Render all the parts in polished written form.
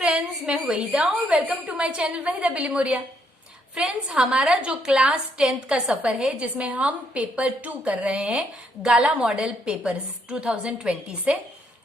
Friends, मैं वहीदा और welcome to my channel Waheeda Bilimoria. Friends, हमारा जो क्लास 10th का सफर है जिसमें हम पेपर 2 कर रहे हैं गाला मॉडल पेपर 2020 से,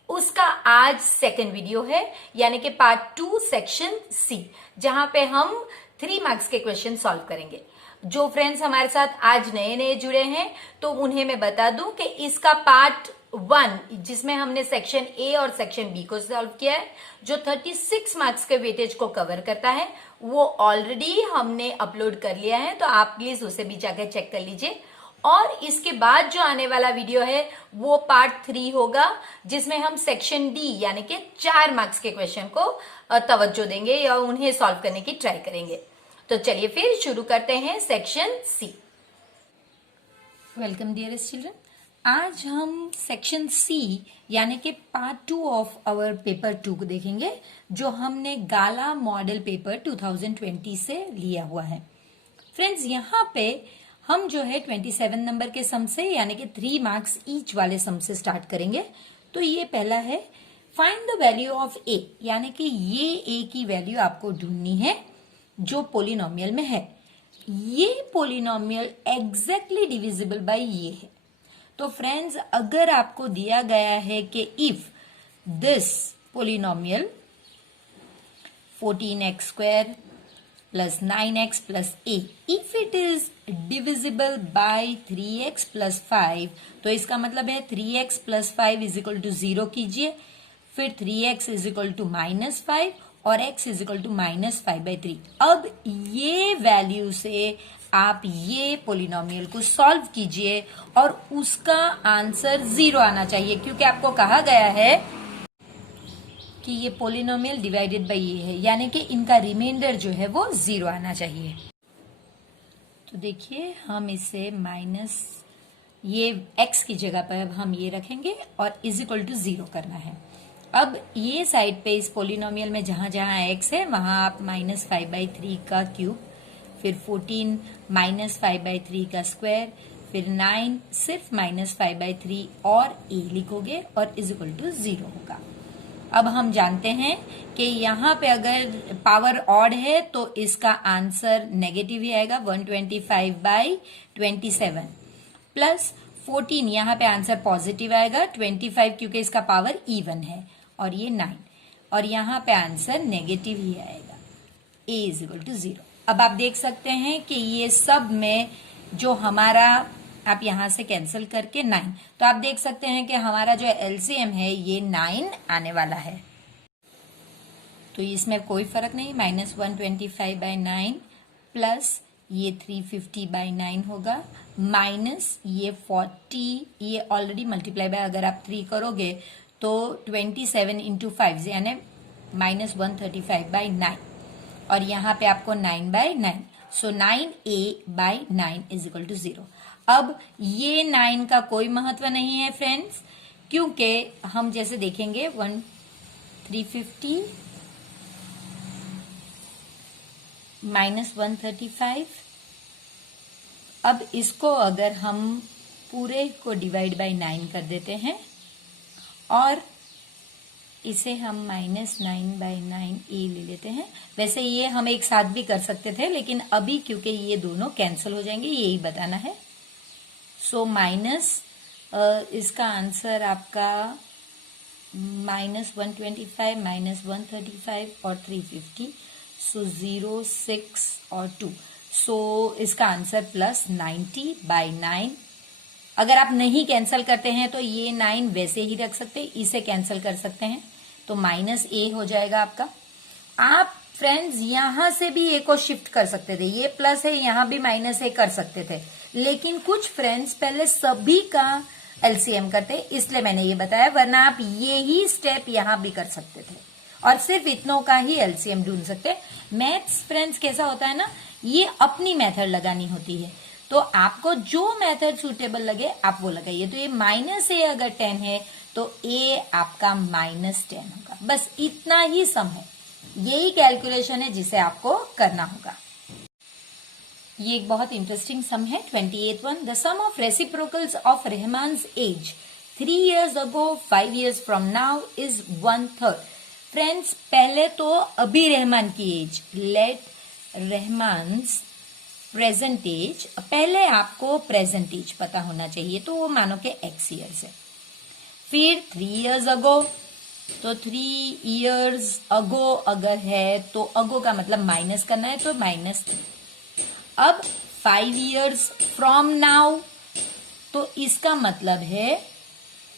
उसका आज सेकंड वीडियो है, यानी कि पार्ट 2 सेक्शन सी, जहां पे हम 3 मार्क्स के क्वेश्चन सॉल्व करेंगे। जो फ्रेंड्स हमारे साथ आज नए नए जुड़े हैं तो उन्हें मैं बता दूं कि इसका पार्ट 1 जिसमें हमने सेक्शन ए और सेक्शन बी को सॉल्व किया है, जो 36 मार्क्स के वेटेज को कवर करता है, वो ऑलरेडी हमने अपलोड कर लिया है, तो आप प्लीज उसे भी जाकर चेक कर लीजिए। और इसके बाद जो आने वाला वीडियो है वो पार्ट 3 होगा, जिसमें हम सेक्शन डी यानी कि 4 मार्क्स के क्वेश्चन को तवज्जो देंगे या उन्हें सॉल्व करने की ट्राई करेंगे। तो चलिए फिर शुरू करते हैं section C. Welcome dearest children. आज हम सेक्शन सी यानी कि पार्ट 2 ऑफ आवर पेपर 2 को देखेंगे, जो हमने गाला मॉडल पेपर 2020 से लिया हुआ है। फ्रेंड्स, यहाँ पे हम जो है 27 नंबर के सम से यानी कि 3 मार्क्स ईच वाले सम से स्टार्ट करेंगे। तो ये पहला है, फाइंड द वैल्यू ऑफ ए, यानी कि ये ए की वैल्यू आपको ढूंढनी है जो पोलिनोमियल में है। ये पोलिनोमियल एग्जैक्टली डिविजिबल बाय ये है। तो फ्रेंड्स, अगर आपको दिया गया है कि if this polynomial 14x square plus 9x plus a, if it is divisible by 3x plus 5, तो इसका मतलब है 3x plus 5 is equal to 0 कीजिए, फिर 3x इज इक्वल टू -5 और x इज इक्वल टू -5/3। अब ये वैल्यू से आप ये पोलिनोमियल को सॉल्व कीजिए और उसका आंसर 0 आना चाहिए, क्योंकि आपको कहा गया है कि ये पोलिनोमियल डिवाइडेड बाय ये है, यानी कि इनका रिमाइंडर जो है वो 0 आना चाहिए। तो देखिए, हम इसे माइनस ये x की जगह पर अब हम ये रखेंगे और इज इक्वल टू 0 करना है। अब ये साइड पे इस पोलिनोमियल में जहां जहां x है वहां आप -5/3 का क्यूब, फिर 14 -5/3 का स्क्वायर, फिर 9 सिर्फ -5/3 और a लिखोगे और इज इक्वल टू 0 होगा। अब हम जानते हैं कि यहाँ पे अगर पावर ऑड है तो इसका आंसर नेगेटिव ही आएगा, 125/27 प्लस 14, यहाँ पे आंसर पॉजिटिव आएगा, 25 क्योंकि इसका पावर इवन है, और ये 9, और यहाँ पे आंसर नेगेटिव ही आएगा, a इज इक्वल टू 0। अब आप देख सकते हैं कि ये सब में जो हमारा, आप यहां से कैंसिल करके 9, तो आप देख सकते हैं कि हमारा जो एलसीएम है ये 9 आने वाला है। तो इसमें कोई फर्क नहीं, -125/9 प्लस ये 350/9 होगा, माइनस ये 40, ये ऑलरेडी मल्टीप्लाई बाय अगर आप 3 करोगे तो 27 इंटू 5 यानी -135/9, और यहाँ पे आपको 9/9, सो 9a/9 इज इक्वल टू 0। अब ये 9 का कोई महत्व नहीं है फ्रेंड्स, क्योंकि हम जैसे देखेंगे 350 -135, अब इसको अगर हम पूरे को डिवाइड बाय 9 कर देते हैं और इसे हम -9/9 a ले लेते हैं। वैसे ये हम एक साथ भी कर सकते थे, लेकिन अभी क्योंकि ये दोनों कैंसिल हो जाएंगे, यही बताना है। सो माइनस इसका आंसर आपका -125 -135 और 350, सो 0 6 और 2, सो इसका आंसर +90/9। अगर आप नहीं कैंसिल करते हैं तो ये 9 वैसे ही रख सकते हैं, इसे कैंसिल कर सकते हैं, तो -a हो जाएगा आपका। आप फ्रेंड्स यहां से भी a को शिफ्ट कर सकते थे, ये प्लस है, यहां भी -a कर सकते थे, लेकिन कुछ फ्रेंड्स पहले सभी का एलसीएम करते, इसलिए मैंने ये बताया, वरना आप ये ही स्टेप यहां भी कर सकते थे और सिर्फ इतनों का ही एलसीएम ढूंढ सकते। मैथ्स फ्रेंड्स कैसा होता है ना, ये अपनी मेथड लगानी होती है, तो आपको जो मेथड सुटेबल लगे आप वो लगाइए। तो ये -a अगर 10 है तो a आपका -10 होगा, बस इतना ही सम है, यही कैलकुलेशन है जिसे आपको करना होगा। ये एक बहुत इंटरेस्टिंग सम है, 28th one. The sum of reciprocals of Rahman's age 3 years ago 5 years from now is 1/3। Friends पहले तो अभी रहमान की age, let Rahman's present age, पहले आपको प्रेजेंट एज पता होना चाहिए, तो वो मानो के x ईयर्स है। फिर 3 years अगो, तो 3 years अगो अगर है तो अगो का मतलब माइनस करना है, तो -3। अब 5 years फ्रॉम नाउ, तो इसका मतलब है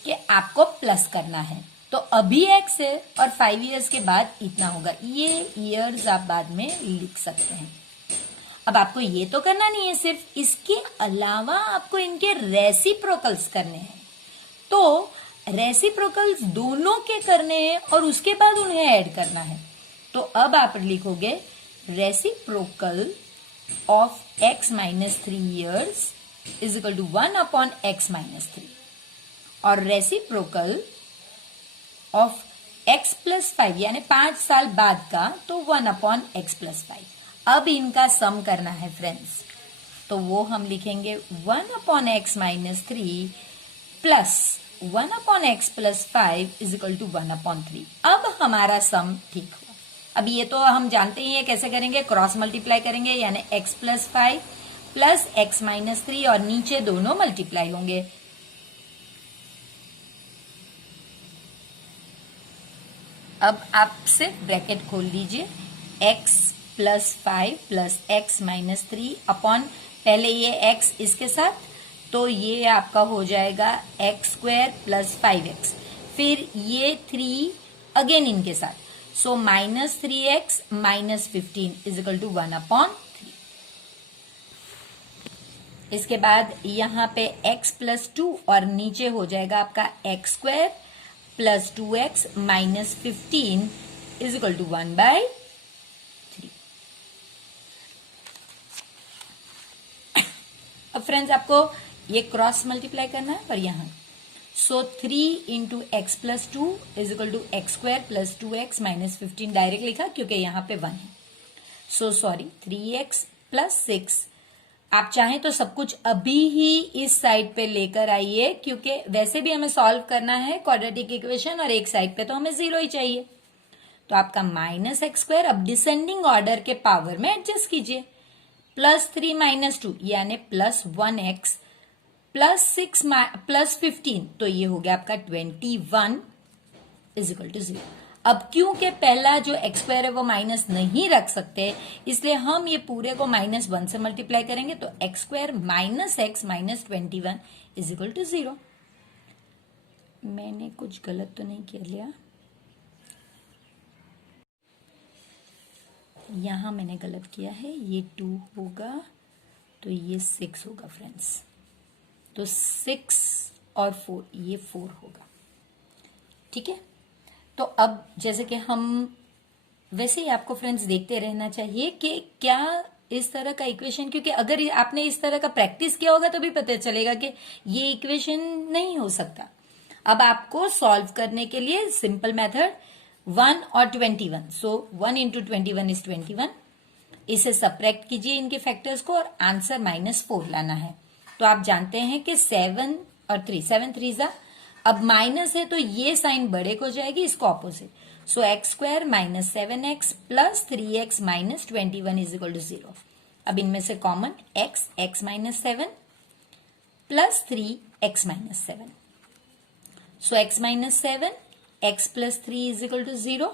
कि आपको प्लस करना है, तो अभी x है और 5 years के बाद इतना होगा। ये ईयर्स आप बाद में लिख सकते हैं। अब आपको ये तो करना नहीं है सिर्फ, इसके अलावा आपको इनके रेसिप्रोकल्स करने हैं। तो रेसिप्रोकल्स दोनों के करने हैं और उसके बाद उन्हें ऐड करना है। तो अब आप लिखोगे reciprocal of x - 3 years is equal to 1/x - 3, और रेसिप्रोकल ऑफ x + 5 यानी 5 साल बाद का, तो 1/x + 5। अब इनका सम करना है फ्रेंड्स, तो वो हम लिखेंगे 1/x - 3 plus 1/x + 5 is equal to 1/3। अब हमारा सम ठीक हुआ। अब ये तो हम जानते ही हैं कैसे करेंगे, क्रॉस मल्टीप्लाई करेंगे, यानी x + 5 प्लस x - 3 और नीचे दोनों मल्टीप्लाई होंगे। अब आप सिर्फ ब्रैकेट खोल लीजिए, x + 5 प्लस x - 3 अपॉन पहले ये x इसके साथ, तो ये आपका हो जाएगा x² + 5x, फिर ये 3 अगेन इनके साथ, सो -3x - 15 इज इक्वल टू 1/3। इसके बाद यहाँ पे x + 2 और नीचे हो जाएगा आपका x² + 2x - 15 is equal to 1/3। अब फ्रेंड्स आपको ये क्रॉस मल्टीप्लाई करना है पर यहाँ, so 3 × x + 2 is equal to x² + 2x - 15 direct लिखा क्योंकि यहाँ पे 1 है, सो सॉरी 3x + 6। आप चाहें तो सब कुछ अभी ही इस साइड पे लेकर आइए, क्योंकि वैसे भी हमें सॉल्व करना है क्वाड्रेटिक इक्वेशन और एक साइड पे तो हमें 0 ही चाहिए। तो आपका -x², अब डिसेंडिंग ऑर्डर के पावर में एडजस्ट कीजिए, +3 - 2 यानी +1x +6 +15, तो ये हो गया आपका 21 इज इक्वल टू 0। अब क्योंकि पहला जो x² है वो माइनस नहीं रख सकते, इसलिए हम ये पूरे को -1 से मल्टीप्लाई करेंगे, तो x² - x - 21 is equal to 0। मैंने कुछ गलत तो नहीं किया लिया, यहां मैंने गलत किया है, ये 2 होगा तो ये 6 होगा फ्रेंड्स, तो 6 और 4 ये 4 होगा, ठीक है। तो अब जैसे कि हम वैसे ही आपको फ्रेंड्स देखते रहना चाहिए कि क्या इस तरह का इक्वेशन, क्योंकि अगर आपने इस तरह का प्रैक्टिस किया होगा तो भी पता चलेगा कि ये इक्वेशन नहीं हो सकता। अब आपको सॉल्व करने के लिए सिंपल मेथड 1 और 21, सो 1 × 21 इज 21, इसे सब्ट्रैक्ट कीजिए इनके फैक्टर्स को और आंसर -4 लाना है। तो आप जानते हैं कि 7 और 3, 7 3 अब माइनस है तो ये साइन बड़े को जाएगी, इसको opposite, so x² - 7x + 3x - 21 is equal to 0। अब इनमें से common x - 7 plus 3x - 7, so x - 7 x + 3 is equal to 0,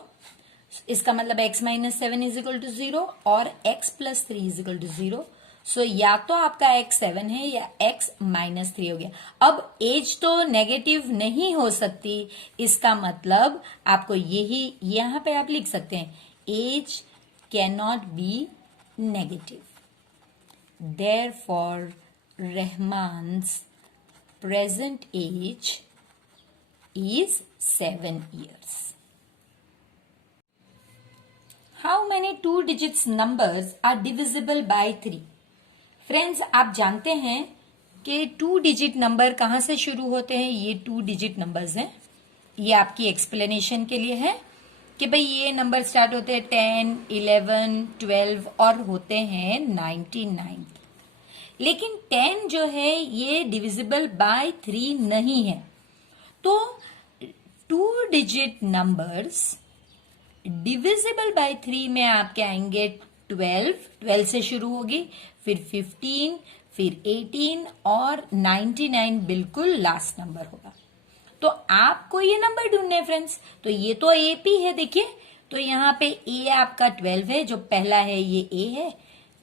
इसका मतलब x - 7 इज इक्वल टू 0 और x + 3 इज इक्वल टू 0, सो या तो आपका x 7 है या x - 3 हो गया। अब एज तो नेगेटिव नहीं हो सकती, इसका मतलब आपको यही यहां पे आप लिख सकते हैं, age can not be negative, therefore Rahman's present age is 7 years. How many 2 digits numbers are divisible by 3? Friends आप जानते हैं कि 2 डिजिट नंबर कहां से शुरू होते हैं, ये 2 डिजिट नंबर्स हैं। ये आपकी एक्सप्लेनेशन के लिए है कि भाई ये नंबर स्टार्ट होते हैं 10, 11, 12 और होते हैं 99। लेकिन 10 जो है ये डिविजिबल बाय 3 नहीं है। तो 2 डिजिट नंबर्स डिविजिबल बाय 3 में आपके आएंगे 12 से शुरू होगी, फिर 15, फिर 18 और 99 बिल्कुल लास्ट नंबर होगा। तो आपको ये नंबर ढूंढने हैं फ्रेंड्स। तो ये तो AP है, देखिए तो यहाँ पे A आपका 12 है, जो पहला है ये A है।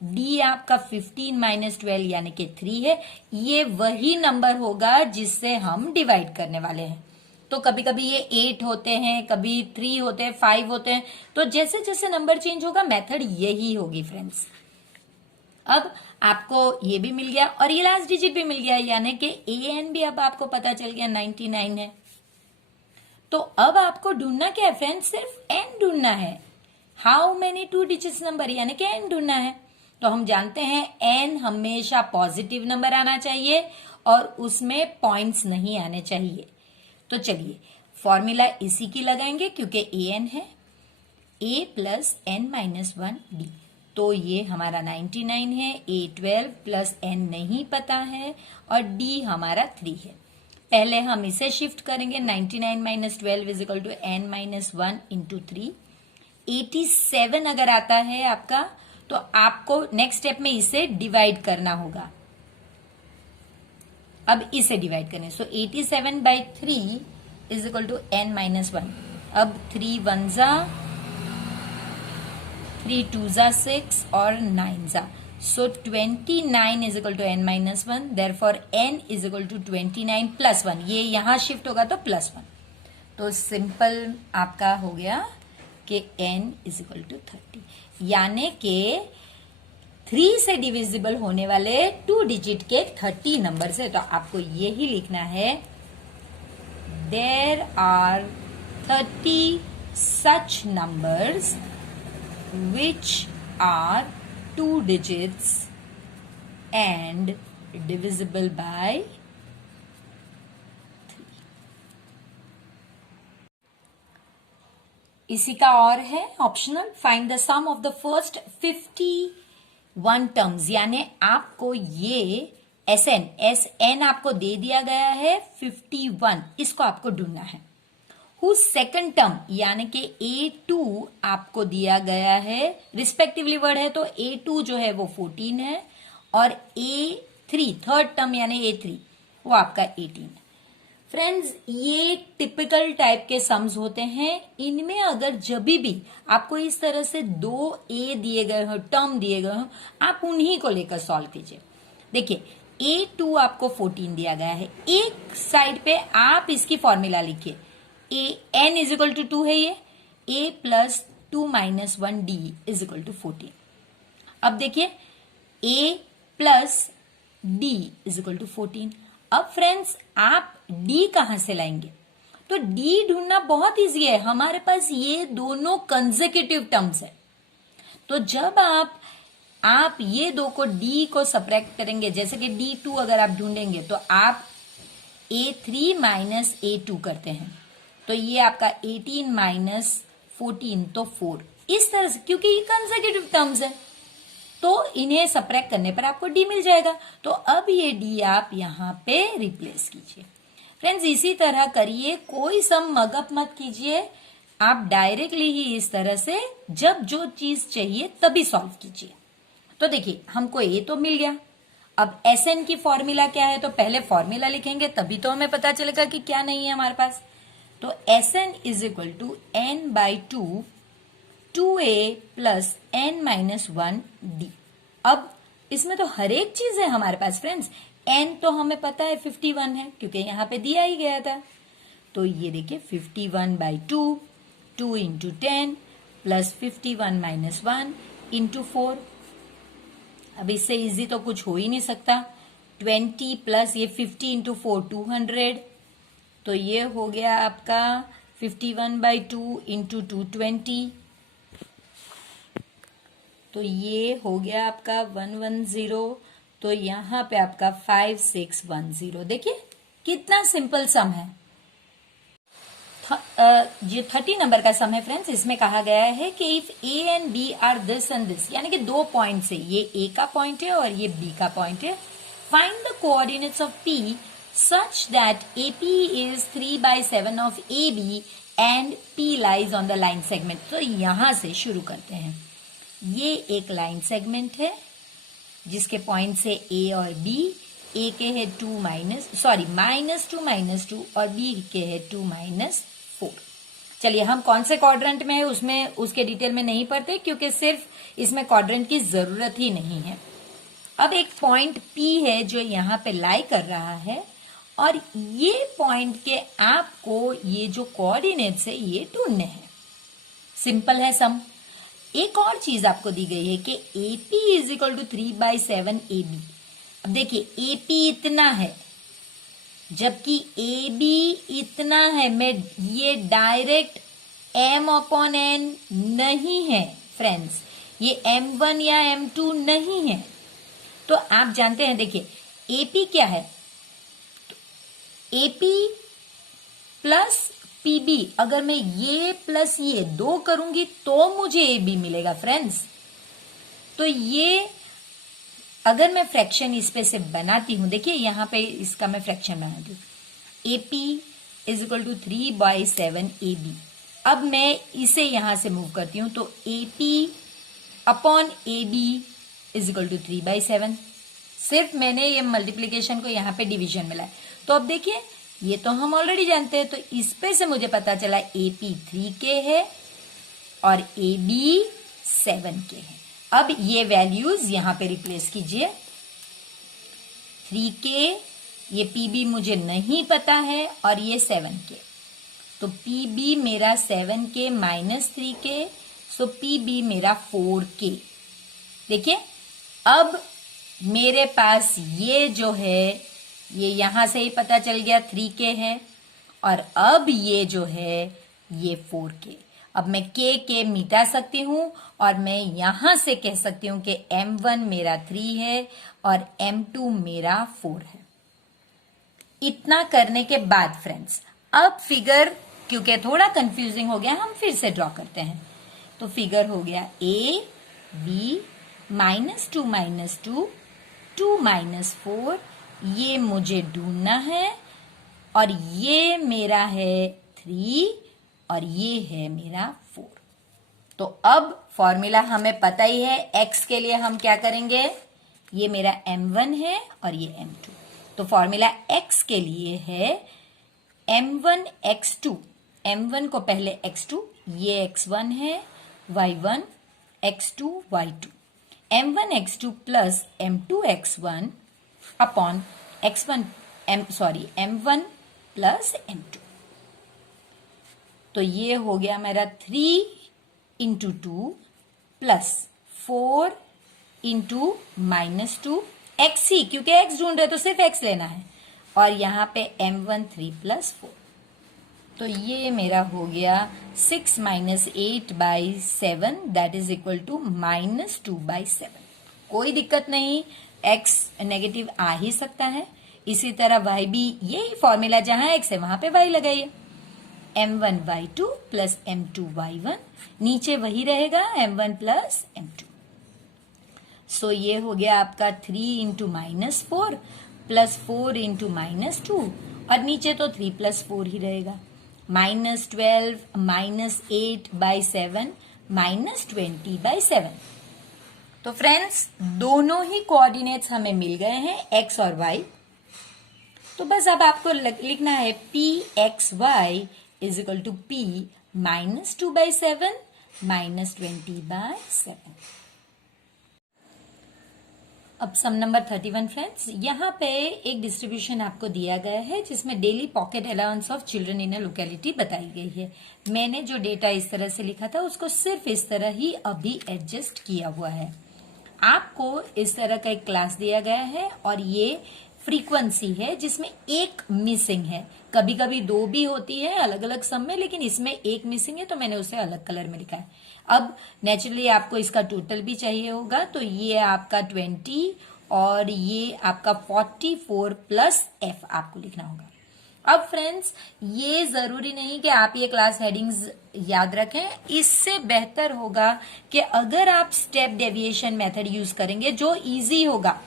D आपका 15 माइनस 12 यानी कि 3 है। ये वही नंबर होगा जिससे हम डिवाइड करने वाले हैं। तो कभी कभी ये 8 होते हैं, कभी 3 होते हैं, 5 होते हैं। तो जैसे जैसे नंबर चेंज होगा मेथड यही होगी फ्रेंड्स। अब आपको ये भी मिल गया और ये लास्ट डिजिट भी मिल गया, यानी कि AN भी अब आपको पता चल गया 99 है। तो अब आपको ढूंढना क्या है फ्रेंड्स? सिर्फ N ढूंढना है। हाउ मेनी 2 डिजिट्स नंबर, यानी कि N ढूंढना है। तो हम जानते हैं N हमेशा पॉजिटिव नंबर आना चाहिए और उसमें पॉइंट्स नहीं आने चाहिए। तो चलिए फॉर्मूला इसी की लगाएंगे, क्योंकि AN है A plus N minus 1 D। तो ये हमारा 99 है, A 12 प्लस N नहीं पता है और D हमारा 3 है। पहले हम इसे शिफ्ट करेंगे, 99 minus 12 is equal to N minus 1 into 3। 87 अगर आता है आपका तो आपको नेक्स्ट स्टेप में इसे डिवाइड करना होगा। अब इसे डिवाइड करें, so 87 by 3 is equal to N minus 1। अब 3 1 जा, 3 2 जा 6 और 9 जा, so 29 is equal to N minus 1। Therefore N is equal to 29 plus 1। ये यहां शिफ्ट होगा तो प्लस 1। तो सिंपल आपका हो गया कि N इज इक्वल टू 30, यानी कि 3 से डिविजिबल होने वाले 2 डिजिट के 30 नंबर से। तो आपको यही लिखना है, there are 30 such numbers which are 2 digits and divisible by 3। इसी का और है optional, find the sum of the first 51 terms, यानी आपको ये SN आपको दे दिया गया है 51, इसको आपको ढूंढना है। हुज सेकंड टर्म यानी कि A2 आपको दिया गया है, रिस्पेक्टिवली वर्ड है तो A2 जो है वो 14 है और A3 थर्ड टर्म यानी A3 वो आपका 18 है। फ्रेंड्स ये टिपिकल टाइप के सम्स होते हैं। इनमें अगर जब भी आपको इस तरह से 2 A दिए गए हो, टर्म दिए गए हो, आप उन्हीं को लेकर सॉल्व कीजिए। देखिए A2 आपको 14 दिया गया है, एक साइड पे आप इसकी फॉर्मूला लिखिए, N इज इक्वल टू 2 है, ये A plus 2 minus 1 D is equal to 14। अब देखिए A plus D is equal to 14। अब फ्रेंड्स आप D कहां से लाएंगे? तो D ढूंढना बहुत इजी है, हमारे पास ये दोनों कंसेक्यूटिव टर्म्स है। तो जब आप ये दो को D को सब्ट्रैक्ट करेंगे, जैसे कि D2 अगर आप ढूंढेंगे तो आप A3 माइनस A2 करते हैं, तो ये आपका 18 माइनस 14 तो 4, इस तरह से, क्योंकि ये कंसेक्यूटिव टर्म्स है तो इन्हें सब्ट्रैक्ट करने पर आपको D मिल जाएगा। तो अब ये D आप यहां पे रिप्लेस कीजिए। फ्रेंड्स इसी तरह करिए, कोई सम मगअप मत कीजिए, आप डायरेक्टली ही इस तरह से जब जो चीज चाहिए तभी सॉल्व कीजिए। तो देखिए हमको A तो मिल गया, अब SN की फॉर्मूला क्या है? तो पहले फॉर्मूला लिखेंगे तभी तो हमें पता चलेगा कि क्या नहीं है हमारे पास। तो SN is equal to N by 2 2A plus N minus 1 D। अब इसमें तो हर एक चीज है हमारे पास फ्रेंड्स। N तो हमें पता है 51 है, क्योंकि यहां पे दिया ही गया था। तो ये देखिए 51 by 2, 2 into 10 plus 51 minus 1 into 4। अब इससे इजी तो कुछ हो ही नहीं सकता। 20 प्लस ये 50 इंटू 4 200, तो ये हो गया आपका 51 बाई 2 इंटू 220, तो ये हो गया आपका 110। तो यहां पे आपका 5610। देखिए कितना सिंपल सम है। ये 30 नंबर का सम है फ्रेंड्स। इसमें कहा गया है कि if A and B are this and this, यानी कि 2 पॉइंट है, ये A का पॉइंट है और ये B का पॉइंट है। Find the coordinates of P such that AP is 3/7 of AB and P lies on the line segment. तो यहां से शुरू करते हैं। ये एक लाइन सेगमेंट है जिसके पॉइंट से A और B, A के है -2 और B के है 2 -4। चलिए हम कौन से क्वाड्रेंट में है उसमें उसके डिटेल में नहीं पढ़ते, क्योंकि सिर्फ इसमें क्वाड्रेंट की जरूरत ही नहीं है। अब एक पॉइंट P है जो यहाँ पे लाई कर रहा है, और ये पॉइंट के आपको ये जो कोऑर्डिनेट्स है ये ढूंढने हैं। सिंपल है सम। एक और चीज आपको दी गई है कि AP is equal to 3/7 AB। अब देखिए AP इतना है जबकि AB इतना है। मैं ये डायरेक्ट M/N नहीं है फ्रेंड्स, ये M1 या M2 नहीं है। तो आप जानते हैं, देखिए AP क्या है, AP प्लस PB। अगर मैं ये प्लस ये 2 करूंगी तो मुझे AB मिलेगा फ्रेंड्स। तो ये अगर मैं फ्रैक्शन इस पे से बनाती हूं, देखिए यहां पे इसका मैं फ्रैक्शन बनाती हूं, AP is equal to 3/7 AB। अब मैं इसे यहां से मूव करती हूं तो AP upon AB is equal to 3/7। सिर्फ मैंने ये मल्टीप्लीकेशन को यहाँ पे डिवीजन में लाया। तो अब देखिए ये तो हम ऑलरेडी जानते हैं, तो इस पे से मुझे पता चला AP 3K है और AB 7K है। अब ये वैल्यूज यहां पे रिप्लेस कीजिए। 3K, ये PB मुझे नहीं पता है, और ये 7K। तो PB मेरा 7K माइनस 3K, सो PB मेरा 4K। देखिए अब मेरे पास ये जो है ये यहां से ही पता चल गया 3K है, और अब ये जो है ये 4K। अब मैं K मिटा सकती हूं और मैं यहां से कह सकती हूं कि M1 मेरा 3 है और M2 मेरा 4 है। इतना करने के बाद फ्रेंड्स अब फिगर, क्योंकि थोड़ा कंफ्यूजिंग हो गया, हम फिर से ड्रॉ करते हैं। तो फिगर हो गया A B -2 -2 2 -4, ये मुझे ढूंढना है, और ये मेरा है 3 और ये है मेरा 4। तो अब फॉर्मूला हमें पता ही है, x के लिए हम क्या करेंगे, ये मेरा M1 है और ये M2। तो फॉर्मूला x के लिए है M1 x2, M1 को पहले x2, ये x1 है, y1 x2 y2, M1 x2 plus M2 x1 upon M1 plus M2। तो ये हो गया मेरा 3 इंटू 2 प्लस 4 इंटू -2 x ही, क्योंकि x ढूंढ रहे तो सिर्फ x लेना है, और यहां पे M1 3 प्लस 4। तो ये मेरा हो गया 6 - 8/7 दैट इज इक्वल टू -2/7। कोई दिक्कत नहीं, x नेगेटिव आ ही सकता है। इसी तरह y भी, यही फॉर्मूला जहां x है वहां पे y लगाइए। M1 y2 plus M2 y1, नीचे वही रहेगा M1 प्लस M2। सो ये हो गया आपका 3 इंटू -4 प्लस 4 इंटू -2, और नीचे तो 3 प्लस 4 ही रहेगा। -12 -8/7 -20/7। तो फ्रेंड्स दोनों ही कोऑर्डिनेट्स हमें मिल गए हैं, x और y। तो बस अब आपको लिखना है Pxy is equal to P -2/7 -20/7। अब सम नंबर 31 फ्रेंड्स, यहाँ पे एक डिस्ट्रीब्यूशन आपको दिया गया है जिसमें daily pocket allowance of children in a locality बताई गई है। मैंने जो डेटा इस तरह से लिखा था उसको सिर्फ इस तरह ही अभी एडजस्ट किया हुआ है। आपको इस तरह का एक क्लास दिया गया है और ये फ्रीक्वेंसी है जिसमें एक मिसिंग है। कभी कभी 2 भी होती है अलग अलग सम में, लेकिन इसमें एक मिसिंग है तो मैंने उसे अलग कलर में लिखा है। अब नेचुरली आपको इसका टोटल भी चाहिए होगा, तो ये आपका 20 और ये आपका 44 प्लस f आपको लिखना होगा। अब फ्रेंड्स ये जरूरी नहीं कि आप ये क्लास हेडिंग्स याद रखें, इससे बेहतर होगा कि अगर आप स्टेप डेविएशन मेथड यूज करेंगे जो इजी होगा,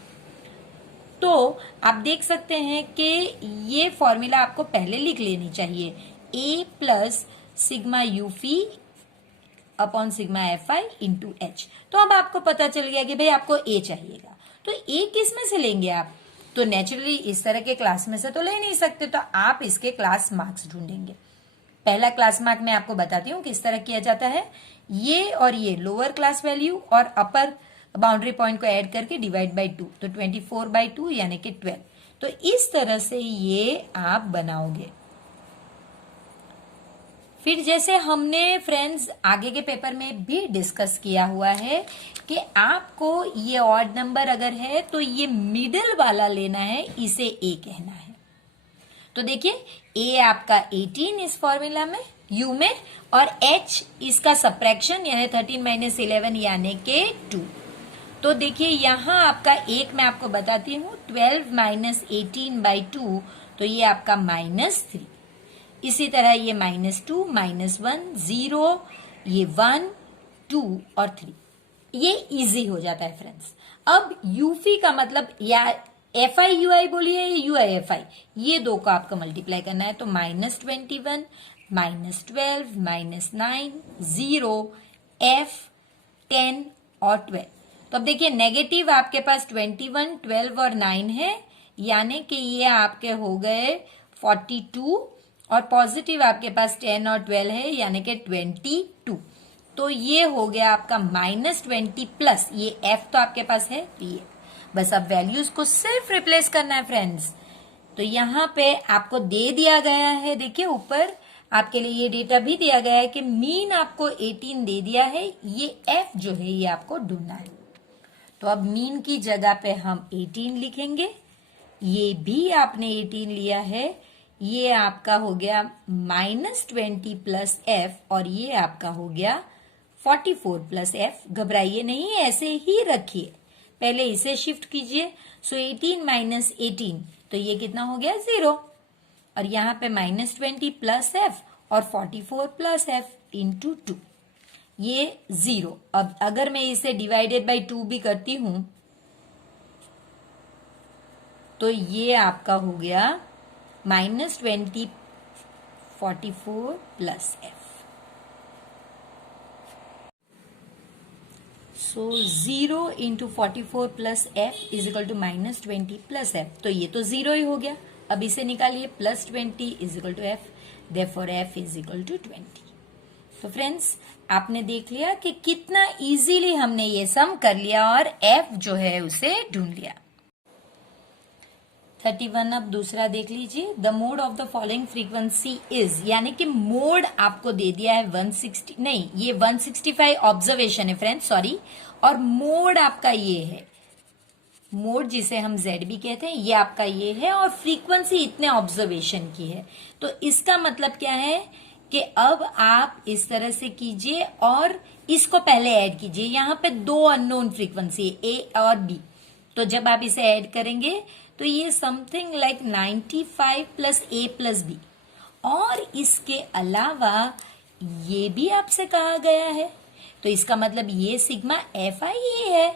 तो आप देख सकते हैं कि ये फॉर्मूला आपको पहले लिख लेनी चाहिए। a plus sigma u f i upon sigma f i into h. तो अब आपको पता चल गया कि भाई आपको ए चाहिएगा, तो ए किस में से लेंगे आप? तो नेचुरली इस तरह के क्लास में से तो ले नहीं सकते, तो आप इसके क्लास मार्क्स ढूंढेंगे। पहला क्लास मार्क मैं आपको बताती हूँ किस तरह किया जाता है। ये और ये लोअर क्लास वैल्यू और अपर बाउंड्री पॉइंट को ऐड करके डिवाइड बाय 2, तो 24/2 यानी कि 12। तो इस तरह से ये आप बनाओगे। फिर जैसे हमने फ्रेंड्स आगे के पेपर में भी डिस्कस किया हुआ है कि आपको ये ऑड नंबर अगर है तो ये मिडिल वाला लेना है, इसे ए कहना है। तो देखिए ए आपका 18 इस फॉर्मूला में यू में, और एच इसका सब्ट्रैक्शन यानी 13 माइनस 11 यानी के 2। तो देखिए यहां आपका एक मैं आपको बताती हूं 12 माइनस 18/2, तो ये आपका -3। इसी तरह ये -2 -1 0, ये 1 2 और 3, ये इजी हो जाता है फ्रेंड्स। अब यूफी का मतलब या एफ आई यू आई बोलिए, यू आई एफ आई, ये दो को आपको मल्टीप्लाई करना है। तो -21 -12 -9 0 F 10 और 12। तो अब देखिए नेगेटिव आपके पास 21 12 और 9 है, यानी कि ये आपके हो गए 42, और पॉजिटिव आपके पास 10 और 12 है यानी कि 22। तो ये हो गया आपका -20 प्लस ये F तो आपके पास है, ये बस अब वैल्यूज को सिर्फ रिप्लेस करना है फ्रेंड्स। तो यहाँ पे आपको दे दिया गया है, देखिए ऊपर आपके लिए ये डेटा भी दिया गया है कि मीन आपको 18 दे दिया है, ये F जो है ये आपको ढूंढना है। तो अब मीन की जगह पे हम 18 लिखेंगे, ये भी आपने 18 लिया है, ये आपका हो गया -20 प्लस F, और ये आपका हो गया 44 प्लस F। घबराइए नहीं, ऐसे ही रखिए, पहले इसे शिफ्ट कीजिए। सो 18 माइनस 18, तो ये कितना हो गया 0, और यहाँ पे -20 प्लस F और 44 प्लस F इंटू 2, ये 0। अब अगर मैं इसे डिवाइडेड बाय 2 भी करती हूं तो ये आपका हो गया -20 44 plus F। So 0 into 44 plus F is equal to -20 plus F, तो ये तो 0 ही हो गया। अब इसे निकालिए, +20 is equal to F, therefore F is equal to 20। तो फ्रेंड्स आपने देख लिया कि कितना इजीली हमने ये सम कर लिया और F जो है उसे ढूंढ लिया। 31 अब दूसरा देख लीजिए। The mode of the following frequency is, यानी कि मोड आपको दे दिया है 160, नहीं ये 165 ऑब्जर्वेशन है फ्रेंड्स, सॉरी, और मोड आपका ये है, मोड जिसे हम Z भी कहते हैं, ये आपका ये है, और फ्रीक्वेंसी इतने ऑब्जर्वेशन की है। तो इसका मतलब क्या है कि अब आप इस तरह से कीजिए और इसको पहले ऐड कीजिए। यहाँ पे दो अननोन फ्रीक्वेंसी है, A और B, तो जब आप इसे ऐड करेंगे तो ये something like 95 plus A plus B, और इसके अलावा ये भी आपसे कहा गया है, तो इसका मतलब ये सिग्मा FI है,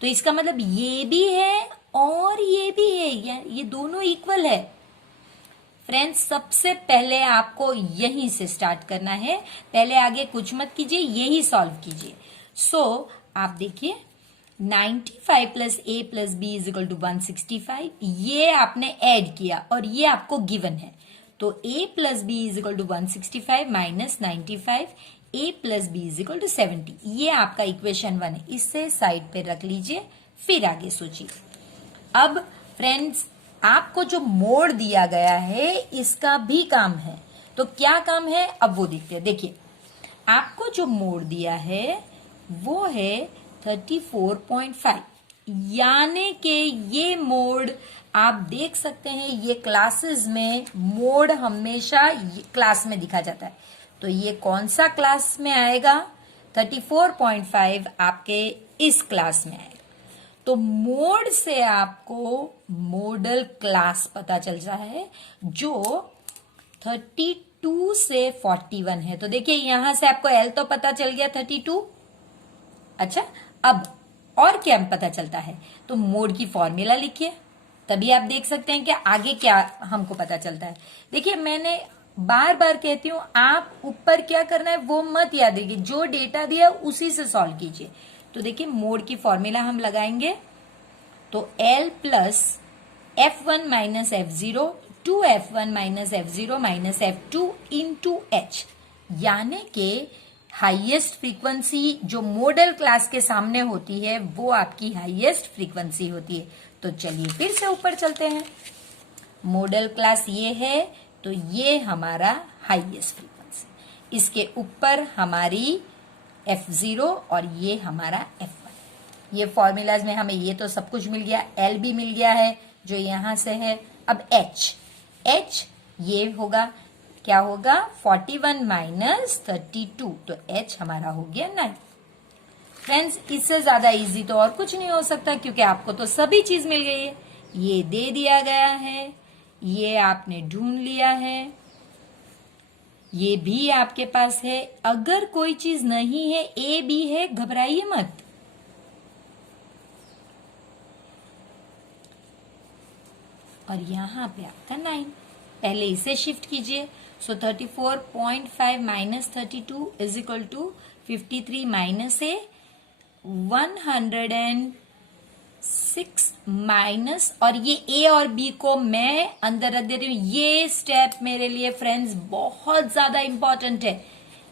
तो इसका मतलब ये भी है और ये भी है, ये दोनों इक्वल है। फ्रेंड्स सबसे पहले आपको यहीं से स्टार्ट करना है, पहले आगे कुछ मत कीजिए, यही सॉल्व कीजिए। सो आप देखिए 95 plus A plus B is equal to 165, ये आपने ऐड किया और ये आपको गिवन है, तो A plus B is equal to 165 minus 95, A plus B is equal to 70, ये आपका इक्वेशन 1 है, इससे साइड पे रख लीजिए, फिर आगे सोचिए। अब फ्रेंड्स आपको जो मोड दिया गया है इसका भी काम है, तो क्या काम है अब वो देखते हैं। देखिए आपको जो मोड दिया है वो है 34.5, यानी कि ये मोड आप देख सकते हैं, ये क्लासेस में मोड हमेशा क्लास में दिखा जाता है, तो ये कौन सा क्लास में आएगा? 34.5 आपके इस क्लास में आएगा। तो मोड से आपको मॉडल क्लास पता चल रहा है जो 32 से 41 है। तो देखिए यहां से आपको L तो पता चल गया 32। अच्छा अब और क्या पता चलता है? तो मोड की फॉर्मूला लिखिए, तभी आप देख सकते हैं कि आगे क्या हमको पता चलता है। देखिए मैंने बार बार कहती हूं, आप ऊपर क्या करना है वो मत याद रखिए, जो डेटा दिया उसी से सॉल्व कीजिए। तो देखिए मोड की फॉर्मूला हम लगाएंगे, तो L plus F1 minus F0 two F1 minus F0 minus F2 into H, यानी कि हाईएस्ट फ्रीक्वेंसी जो मॉडल क्लास के सामने होती है वो आपकी हाईएस्ट फ्रीक्वेंसी होती है। तो चलिए फिर से ऊपर चलते हैं, मॉडल क्लास ये है तो ये हमारा हाईएस्ट फ्रीक्वेंसी, इसके ऊपर हमारी F0 और ये हमारा F1। ये फॉर्मूलाज में हमें ये तो सब कुछ मिल गया, L भी मिल गया है जो यहां से है। अब H ये होगा, क्या होगा 41 माइनस 32, तो H हमारा हो गया 9। फ्रेंड्स इससे ज्यादा इजी तो और कुछ नहीं हो सकता, क्योंकि आपको तो सभी चीज मिल गई है, ये दे दिया गया है, ये आपने ढूंढ लिया है, ये भी आपके पास है। अगर कोई चीज नहीं है, A भी है, घबराइए मत। और यहां पे आपका 9, पहले इसे शिफ्ट कीजिए। So 34.5 minus 32 is equal to 53 minus A, 106 minus, और ये A और B को मैं अंदर रख देती हूँ। ये स्टेप मेरे लिए फ्रेंड्स बहुत ज्यादा इंपॉर्टेंट है।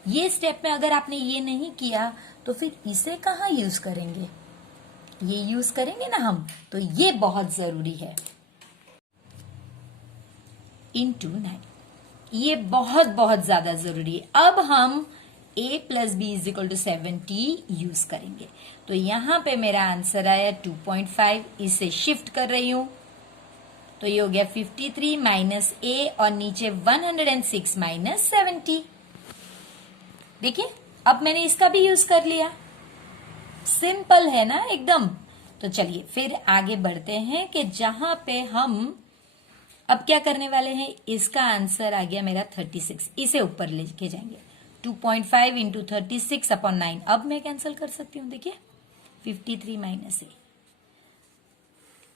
ये स्टेप में अगर आपने ये नहीं किया तो फिर इसे कहाँ यूज करेंगे, ये यूज करेंगे ना हम, तो ये बहुत जरूरी है। इंटू 9, ये बहुत बहुत ज्यादा जरूरी है। अब हम A plus B is equal to 70 use करेंगे, तो यहां पे मेरा आंसर आया 2.5, इसे शिफ्ट कर रही हूं, तो ये हो गया 53 माइनस A और नीचे 106 माइनस 70। देखिए अब मैंने इसका भी यूज कर लिया, सिंपल है ना एकदम। तो चलिए फिर आगे बढ़ते हैं कि जहां पे हम अब क्या करने वाले हैं। इसका आंसर आ गया मेरा 36, इसे ऊपर लेके जाएंगे। 2.5 इंटू 36 अपॉन 9, अब मैं कैंसिल कर सकती हूं, देखिए 53 माइनस A।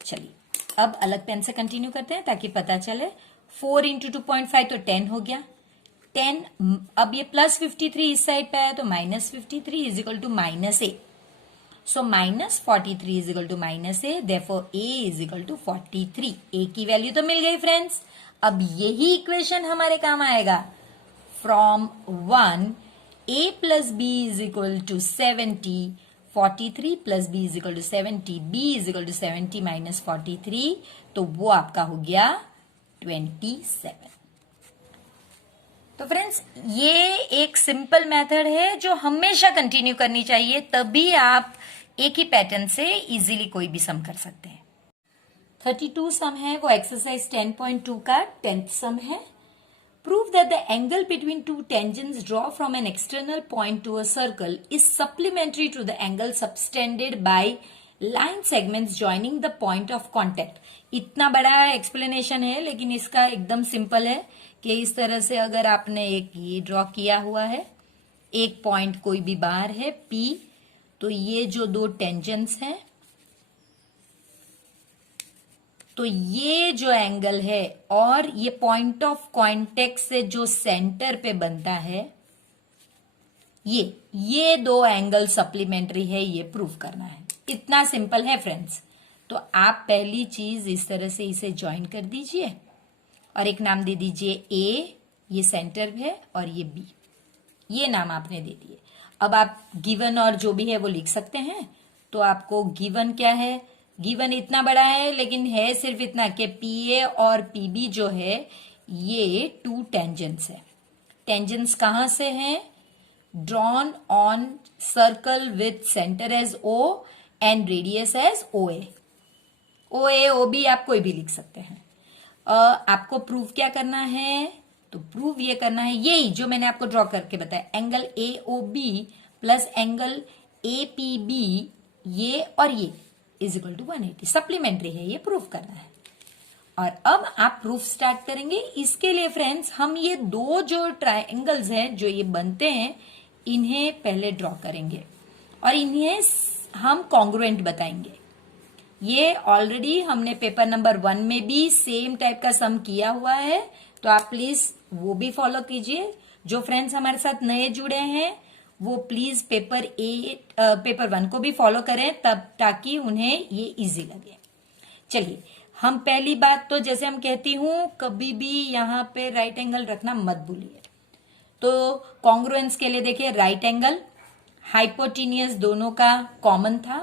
चलिए अब अलग पेन से कंटिन्यू करते हैं ताकि पता चले। 4 इंटू 2.5 तो 10 हो गया, 10। अब ये प्लस 53 इस साइड पे आया तो minus 53 is equal to minus A। So minus 43 is equal to minus A, therefore A is equal to 43। A की वैल्यू तो मिल गई फ्रेंड्स। अब यही इक्वेशन हमारे काम आएगा। From 1 A plus B is equal to 70, 43 plus B is equal to 70, B is equal to 70 minus 43, तो वो आपका हो गया 27। तो फ्रेंड्स ये एक सिंपल मेथड है जो हमेशा कंटिन्यू करनी चाहिए, तभी आप एक ही पैटर्न से इजीली कोई भी सम कर सकते हैं। 32 सम है वो एक्सरसाइज 10.2 का 10th सम है। Prove that the angle between two tangents draw from an external point to a circle is supplementary to the angle subtended by line segments joining the point of contact। इतना बड़ा explanation है लेकिन इसका एकदम simple है कि इस तरह से अगर आपने एक ये ड्रॉ किया हुआ है, एक पॉइंट कोई भी बार है P, तो ये जो दो टेंजेंट्स हैं, तो ये जो एंगल है और ये पॉइंट ऑफ कॉन्टेक्ट से जो सेंटर पे बनता है, ये दो एंगल सप्लीमेंट्री है, ये प्रूव करना है। इतना सिंपल है फ्रेंड्स। तो आप पहली चीज इस तरह से इसे ज्वाइन कर दीजिए और एक नाम दे दीजिए A, ये सेंटर है, और ये B, ये नाम आपने दे दिए। अब आप गिवन और जो भी है वो लिख सकते हैं। तो आपको गिवन क्या है, गिवन इतना बड़ा है लेकिन है सिर्फ इतना कि PA और PB जो है ये टू टेंजेंट्स है। टेंजेंट्स कहां से हैं, drawn on circle with centre as O and radius as OA। OA OB आप कोई भी लिख सकते हैं। आपको प्रूव क्या करना है, तो प्रूव ये करना है यही जो मैंने आपको ड्रॉ करके बताया, angle AOB plus angle APB, ये और ये इज इक्वल टू 180, सप्लीमेंट्री है, ये प्रूव करना है। और अब आप प्रूफ स्टार्ट करेंगे। इसके लिए फ्रेंड्स हम ये दो जो ट्रायंगल्स हैं जो ये बनते हैं, इन्हें पहले ड्रॉ करेंगे और इन्हें हम कॉन्ग्रुएंट बताएंगे। ये ऑलरेडी हमने पेपर नंबर 1 में भी सेम टाइप का सम किया हुआ है, तो आप प्लीज वो भी फॉलो कीजिए। जो फ्रेंड्स हमारे साथ नए जुड़े हैं वो प्लीज पेपर 1 को भी फॉलो करें, तब ताकि उन्हें ये इजी लगे। चलिए, हम पहली बात तो जैसे हम कहती हूं, कभी भी यहाँ पे राइट एंगल रखना मत भूलिए। तो कॉन्ग्रुएंस के लिए देखिए, राइट एंगल हाइपोटेन्यूज दोनों का कॉमन था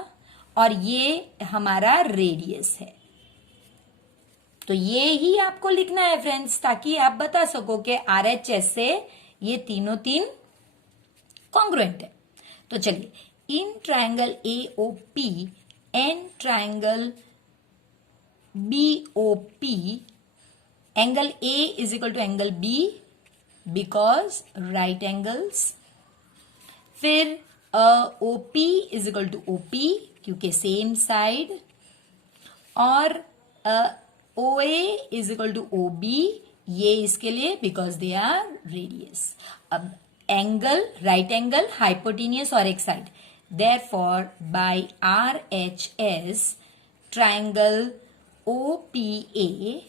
और ये हमारा रेडियस है। तो ये ही आपको लिखना है फ्रेंड्स, ताकि आप बता सको कि आरएचएस से ये तीनों तीन कॉन्ग्रुएंट है। तो चलिए, in triangle AOP and triangle BOP, angle A is equal to angle B because right angles. फिर OP is equal to OP क्योंकि सेम साइड, और O A is equal to O B, ये इसके लिए because they are radius. अब angle, right angle, hypotenuse और एक side, therefore by R H S triangle OPA,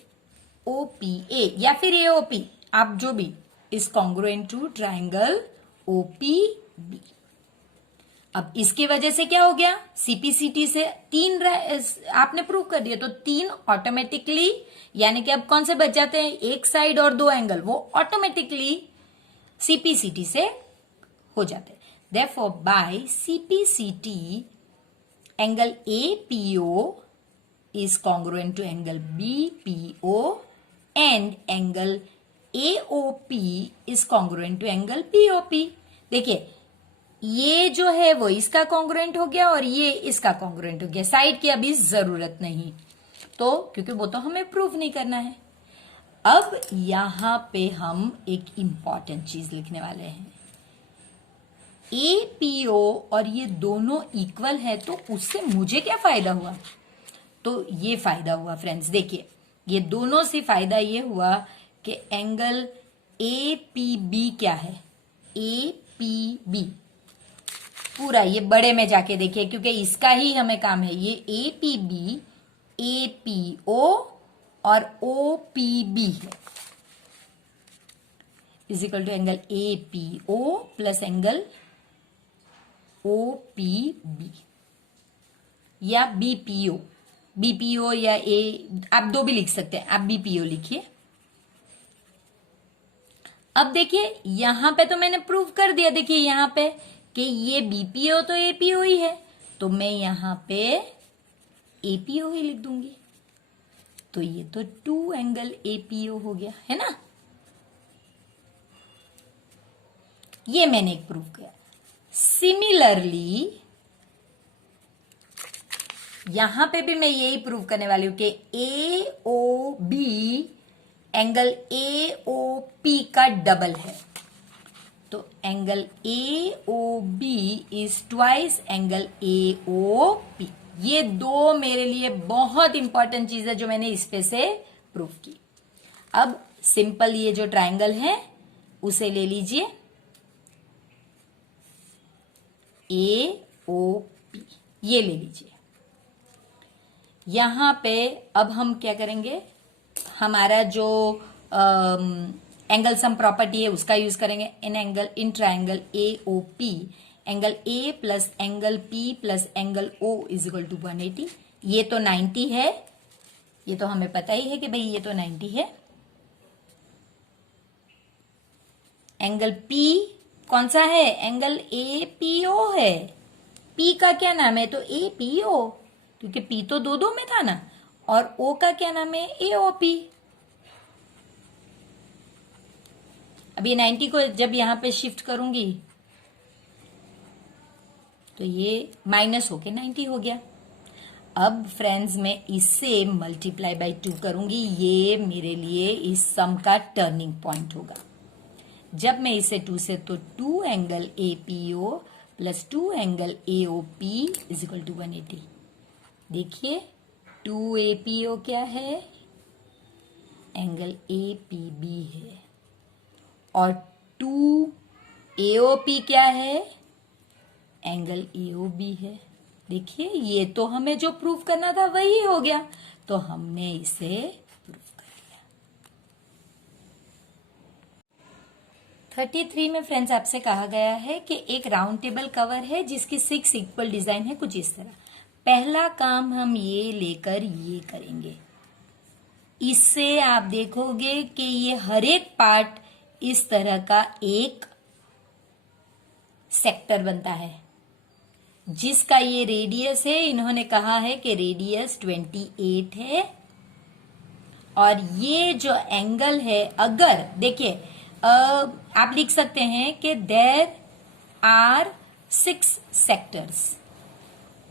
OPA या फिर एओपी, आप जो भी, is congruent to triangle OPB. अब इसकी वजह से क्या हो गया, सीपीसीटी से तीन आपने प्रूव कर दिया, तो तीन ऑटोमेटिकली, यानी कि अब कौन से बच जाते हैं, एक साइड और दो एंगल, वो ऑटोमेटिकली सीपीसीटी से हो जाते हैं। Therefore by CPCT angle APO is congruent to angle BPO and angle AOP is congruent to angle POP। देखिए, ये जो है वो इसका कॉन्ग्रुएंट हो गया और ये इसका कॉन्ग्रुएंट हो गया। साइड की अभी जरूरत नहीं, तो क्योंकि वो तो हमें प्रूव नहीं करना है। अब यहां पे हम एक इंपॉर्टेंट चीज लिखने वाले हैं, एपीओ और ये दोनों इक्वल है, तो उससे मुझे क्या फायदा हुआ, तो ये फायदा हुआ फ्रेंड्स। देखिए, ये दोनों से फायदा ये हुआ कि एंगल ए पी बी क्या है, ए पी बी पूरा, ये बड़े में जाके देखिए क्योंकि इसका ही हमें काम है, ये A P B, A P O और ओ पी बी है, is equal to angle A P O plus angle O P B या बीपीओ, बीपीओ या ए, आप दो भी लिख सकते हैं, आप बीपीओ लिखिए। अब देखिए, यहां पे तो मैंने प्रूव कर दिया, देखिए यहां पे कि ये बीपीओ तो एपीओ ही है, तो मैं यहां पे एपीओ ही लिख दूंगी, तो ये तो 2 एंगल एपीओ हो गया है ना। ये मैंने एक प्रूव किया। सिमिलरली यहां पे भी मैं यही प्रूव करने वाली हूं कि A O B angle A O P का डबल है, तो angle A O B is twice angle A O P. ये दो मेरे लिए बहुत इंपॉर्टेंट चीज है जो मैंने इस पे से प्रूव की। अब सिंपल ये जो ट्राइंगल है उसे ले लीजिए, ए ओ पी, ये ले लीजिए। यहां पे अब हम क्या करेंगे, हमारा जो एंगल सम प्रॉपर्टी है उसका यूज करेंगे। In triangle A O P angle A plus angle P plus angle O is equal to 180। ये तो 90 है, ये तो हमें पता ही है कि भाई ये तो 90 है। एंगल पी कौन सा है, एंगल ए पी ओ है। पी का क्या नाम है, तो ए पी ओ, क्योंकि पी तो दो में था ना, और ओ का क्या नाम है, ए ओ पी। अब ये 90 को जब यहां पे शिफ्ट करूंगी तो ये माइनस होके 90 हो गया। अब फ्रेंड्स मैं इससे मल्टीप्लाई बाय 2 करूंगी, ये मेरे लिए इस सम का टर्निंग पॉइंट होगा। जब मैं इसे 2 से, तो 2 angle A P O plus 2 angle A O P is equal to 180। देखिए 2 ए पी ओ क्या है, एंगल ए पी बी है, और 2 ए ओ पी क्या है, एंगल ए ओ बी है। देखिए ये तो हमें जो प्रूफ करना था वही हो गया, तो हमने इसे प्रूफ कर दिया। 33 में फ्रेंड्स आपसे कहा गया है कि एक राउंड टेबल कवर है जिसकी 6 इक्वल डिजाइन है कुछ इस तरह। पहला काम हम ये लेकर ये करेंगे। इससे आप देखोगे कि ये हर एक पार्ट इस तरह का एक सेक्टर बनता है जिसका ये रेडियस है। इन्होंने कहा है कि रेडियस 28 है और ये जो एंगल है, अगर देखिए आप लिख सकते हैं कि देयर आर 6 सेक्टर्स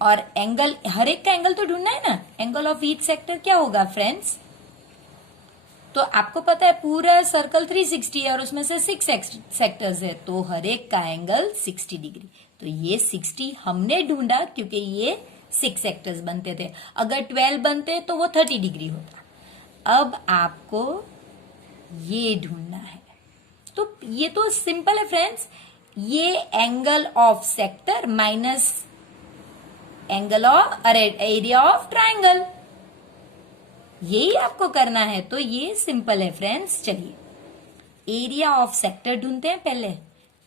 और एंगल, हर एक का एंगल तो ढूंढना है ना। एंगल ऑफ ईच सेक्टर क्या होगा फ्रेंड्स? तो आपको पता है पूरा सर्कल 360 है और उसमें से 6 सेक्टर्स है, तो हर एक का एंगल 60 डिग्री। तो ये 60 हमने ढूंढा क्योंकि ये 6 सेक्टर्स बनते थे। अगर 12 बनते तो वो 30 डिग्री होता। अब आपको ये ढूंढना है। तो ये तो सिंपल है फ्रेंड्स। ये angle of sector minus angle of area of triangle, यही आपको करना है। तो ये सिंपल है फ्रेंड्स। चलिए एरिया ऑफ सेक्टर ढूंढते हैं पहले।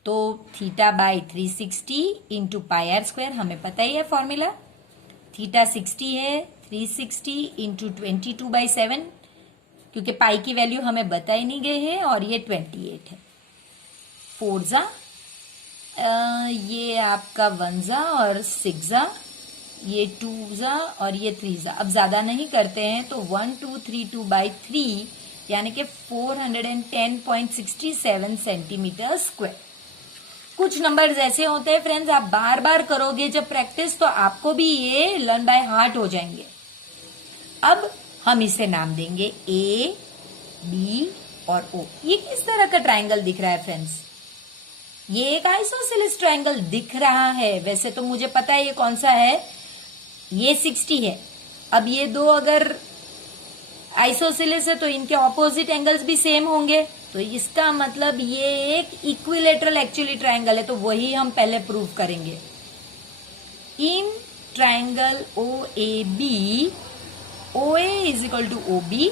तो theta by 360 into pi r square, हमें पता ही है फॉर्मूला। थीटा 60 है, 360 इंटू 22/7, क्योंकि पाई की वैल्यू हमें बता ही नहीं गए है, और ये 28 है। 4 जा ये आपका 1 जा और 6 जा, ये 2 जा और ये 3 जा। अब ज्यादा नहीं करते हैं तो 1232/3 यानी कि 410.67 सेंटीमीटर स्क्वायर। कुछ नंबर्स ऐसे होते हैं फ्रेंड्स, आप बार बार करोगे जब प्रैक्टिस तो आपको भी ये लर्न बाय हार्ट हो जाएंगे। अब हम इसे नाम देंगे ए, बी और ओ। ये किस तरह का ट्राइंगल दिख रहा है फ्रेंड्स? ये एक आइसोसेलेस ट्राइंगल दिख रहा है। वैसे तो मुझे पता है ये कौन सा है, ये 60 है। अब ये दो अगर आइसोसेलेस है तो इनके ऑपोजिट एंगल्स भी सेम होंगे, तो इसका मतलब ये एक इक्विलेटरल एक्चुअली ट्राइंगल है। तो वही हम पहले प्रूव करेंगे। In triangle O A B, O A is equal to O B,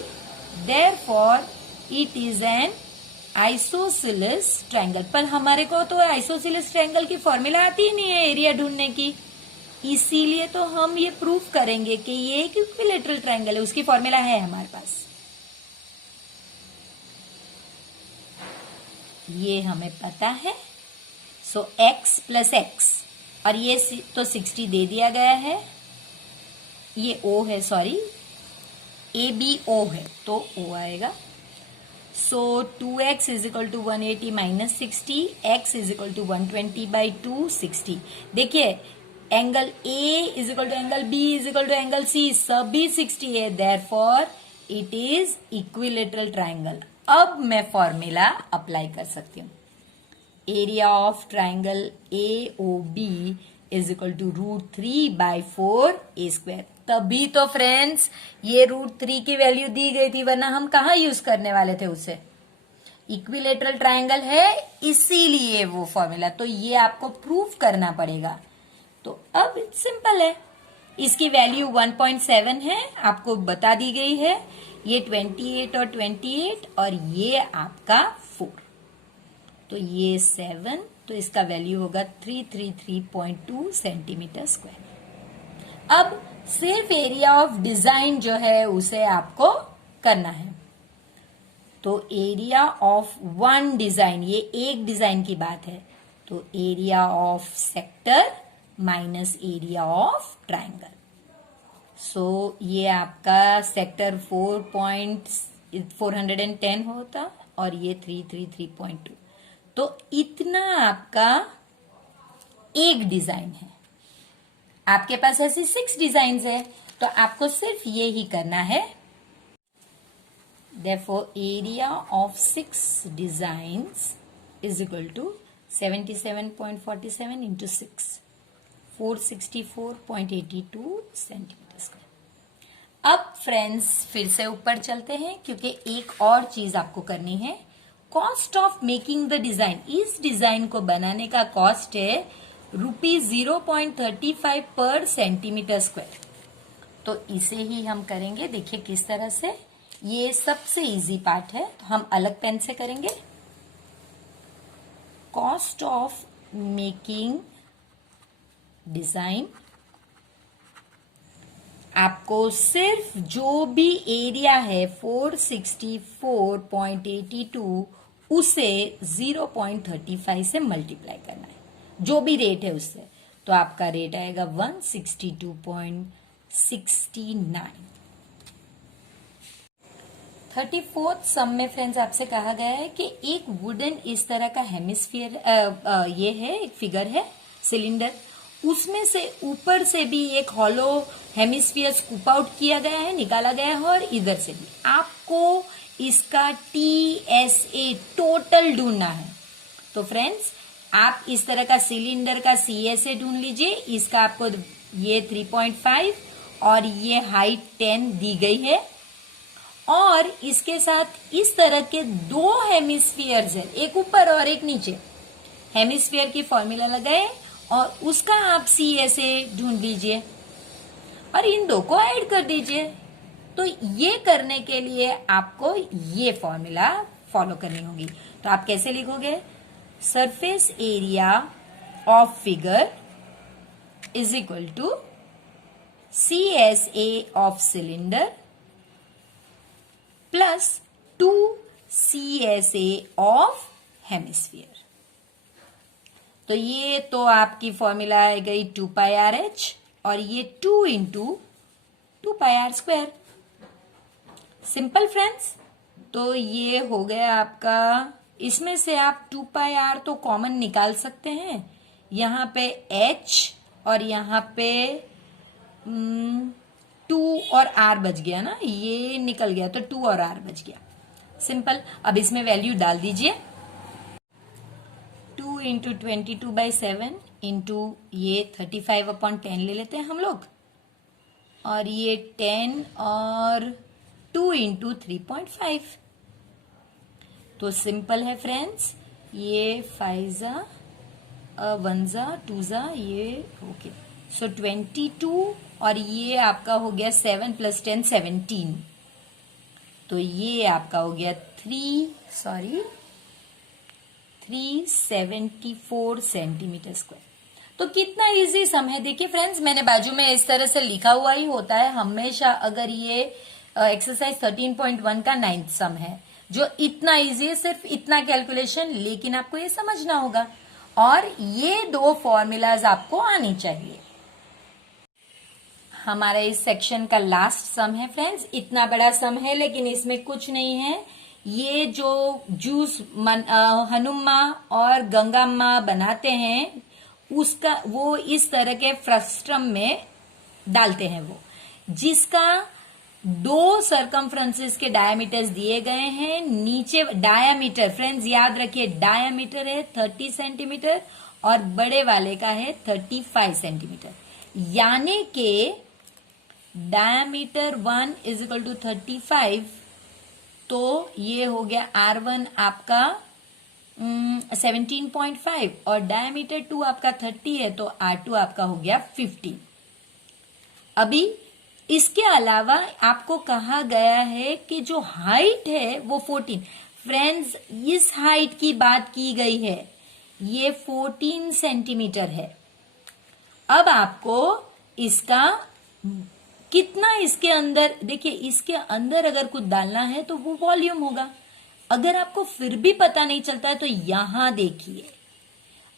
therefore it is an isosceles triangle. पर हमारे को तो आइसोसेलेस ट्राइंगल की फॉर्मूला आती ही नहीं है एरिया ढूंढने की, इसीलिए तो हम ये प्रूव करेंगे कि ये एक इक्विलेटरल ट्राइंगल है। उसकी फॉर्मूला है हमारे पास, ये हमें पता है। सो x प्लस एक्स, और ये तो 60 दे दिया गया है। ये o है, सॉरी ए बी ओ है तो o आएगा। So 2x is equal to 180 minus 60, x is equal to 120/2 60। देखिए angle A is equal to angle B is equal to angle C, सभी 60 है, therefore it is equilateral triangle. अब मैं formula apply कर सकती हूँ। Area of triangle AOB is equal to √3/4 a²। तभी तो फ्रेंड्स ये √3 की वैल्यू दी गई थी, वरना हम कहाँ यूज करने वाले थे उसे। इक्विलेटरल ट्राइंगल है इसीलिए वो फॉर्मूला, तो ये आपको प्रूव करना पड़ेगा। तो अब सिंपल है, इसकी वैल्यू 1.7 है, आपको बता दी गई है। ये 28 और 28 और ये आपका 4, तो ये 7, तो इसका वैल्यू होगा 333.2 सेंटीमीटर स्क्वायर। अब सिर्फ एरिया ऑफ डिजाइन जो है उसे आपको करना है। तो एरिया ऑफ वन डिजाइन, ये एक डिजाइन की बात है, तो area of sector minus area of triangle. So ये आपका सेक्टर 410 होता और ये 333.2, तो इतना आपका एक डिजाइन है। आपके पास ऐसी 6 डिजाइन है, तो आपको सिर्फ ये ही करना है। Therefore, area of 6 designs is equal to 77.47 into 6, 464.82 centimetre square. अब फ्रेंड्स फिर से ऊपर चलते हैं, क्योंकि एक और चीज आपको करनी है। Cost of making the design, इस डिजाइन को बनाने का कॉस्ट है ₹0.35 पर सेंटीमीटर स्क्वायर। तो इसे ही हम करेंगे। देखिए किस तरह से, ये सबसे इजी पार्ट है, तो हम अलग पेन से करेंगे। कॉस्ट ऑफ मेकिंग डिजाइन, आपको सिर्फ जो भी एरिया है 464.82 उसे 0.35 से मल्टीप्लाई करना है, जो भी रेट है उससे, तो आपका रेट आएगा 162.69। 34th सम में फ्रेंड्स आपसे कहा गया है कि एक वुडन इस तरह का हेमिस्फीयर ये है, एक फिगर है सिलेंडर, उसमें से ऊपर से भी एक हॉलो हेमिस्फीयर स्कूप आउट किया गया है, निकाला गया है, और इधर से भी आपको इसका TSA टोटल ढूंढना है। तो फ्रेंड्स आप इस तरह का सिलेंडर का CSA ढूंढ लीजिए। इसका आपको ये 3.5 और ये हाइट 10 दी गई है, और इसके साथ इस तरह के दो हेमिस्फीयर्स है, एक ऊपर और एक नीचे, हेमिस्फीयर की फॉर्मूला लगाए और उसका आप CSA ढूंढ लीजिए और इन दो को ऐड कर दीजिए। तो ये करने के लिए आपको ये फॉर्मूला फॉलो करनी होगी। तो आप कैसे लिखोगे? Surface area of figure is equal to CSA of cylinder plus 2 CSA of hemisphere. तो ये तो आपकी फॉर्मूला आ गई 2 पाई RH और ये 2 इंटू 2 पाई R स्क्वायर। सिंपल फ्रेंड्स, तो ये हो गया आपका, इसमें से आप 2 पाई R तो कॉमन निकाल सकते हैं, यहाँ पे H और यहाँ पे 2 और R बच गया ना, ये निकल गया तो 2 और R बच गया। सिंपल। अब इसमें वैल्यू डाल दीजिए, 2 इंटू 22/7 इंटू ये 35/10 ले लेते हैं हम लोग, और ये 10 और 2 इंटू 3.5। तो सिंपल है फ्रेंड्स, ये 5 जा 1 जा 2 जा ये ओके, सो 22 और ये आपका हो गया 7 + 10 17। तो ये आपका हो गया 374 सेंटीमीटर स्क्वायर। तो कितना इजी सम है, देखिए फ्रेंड्स, मैंने बाजू में इस तरह से लिखा हुआ ही होता है हमेशा। अगर ये एक्सरसाइज 13.1 का 9th सम है, जो इतना इजी है, सिर्फ इतना कैलकुलेशन, लेकिन आपको ये समझना होगा और ये दो फॉर्मूलाज आपको आनी चाहिए। हमारा इस सेक्शन का लास्ट सम है फ्रेंड्स, इतना बड़ा सम है लेकिन इसमें कुछ नहीं है। ये जो जूस हनुमा और गंगाम्मा बनाते हैं उसका, वो इस तरह के फ्रस्ट्रम में डालते हैं, वो जिसका 2 सरकमफ्रेंसेस के डायमीटर्स दिए गए हैं। नीचे डायामीटर फ्रेंड्स याद रखिए, डायामीटर है 30 सेंटीमीटर और बड़े वाले का है 35 सेंटीमीटर, यानी कि डायमीटर 1 इज इक्वल टू 35। तो ये हो गया R1 आपका 17.5 और डायमीटर 2 आपका 30 है, तो R2 आपका हो गया 15। अभी इसके अलावा आपको कहा गया है कि जो हाइट है वो 14। फ्रेंड्स इस हाइट की बात की गई है, ये 14 सेंटीमीटर है। अब आपको इसका कितना, इसके अंदर देखिए, इसके अंदर अगर कुछ डालना है तो वो वॉल्यूम होगा। अगर आपको फिर भी पता नहीं चलता है तो यहां देखिए,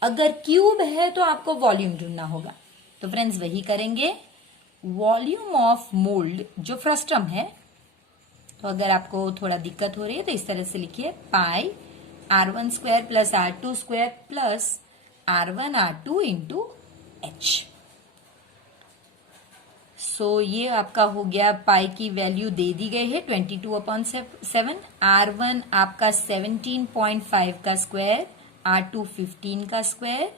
अगर क्यूब है तो आपको वॉल्यूम ढूंढना होगा। तो फ्रेंड्स वही करेंगे, वॉल्यूम ऑफ मोल्ड जो फ्रस्ट्रम है। तो अगर आपको थोड़ा दिक्कत हो रही है तो इस तरह से लिखिए, पाई R1 square plus R2 square plus R1 R2 into H। सो ये आपका हो गया, पाई की वैल्यू दे दी गई है 22/7। R1 आपका 17.5 का स्क्वायर, R2 15 का स्क्वायर,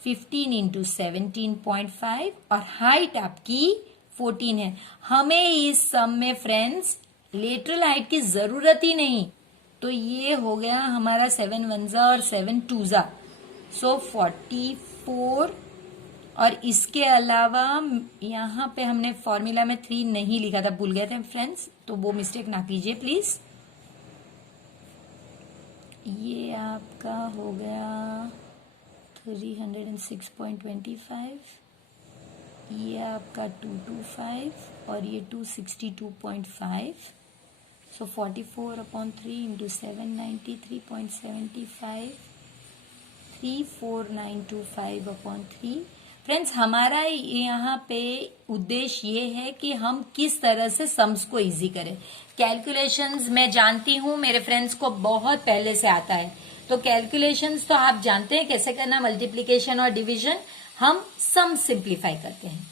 15 इंटू 17.5 और हाइट आपकी 14 है। हमें इस सम में फ्रेंड्स लेटरल हाइट की जरूरत ही नहीं, तो ये हो गया हमारा 7 1 और 7 2 सो 44। और इसके अलावा यहाँ पे हमने फॉर्मूला में 3 नहीं लिखा था, भूल गए थे फ्रेंड्स, तो वो मिस्टेक ना कीजिए प्लीज। ये आपका हो गया 306.25, ये आपका 225 और ये 262.5. सो 44/3 इंटू 793.75, 34925/3. फ्रेंड्स, हमारा यहाँ पे उद्देश्य ये है कि हम किस तरह से सम्स को इजी करें. कैलकुलेशंस मैं जानती हूँ मेरे फ्रेंड्स को बहुत पहले से आता है, तो कैलकुलेशंस तो आप जानते हैं कैसे करना, मल्टीप्लीकेशन और डिवीजन. हम सम सिंप्लीफाई करते हैं.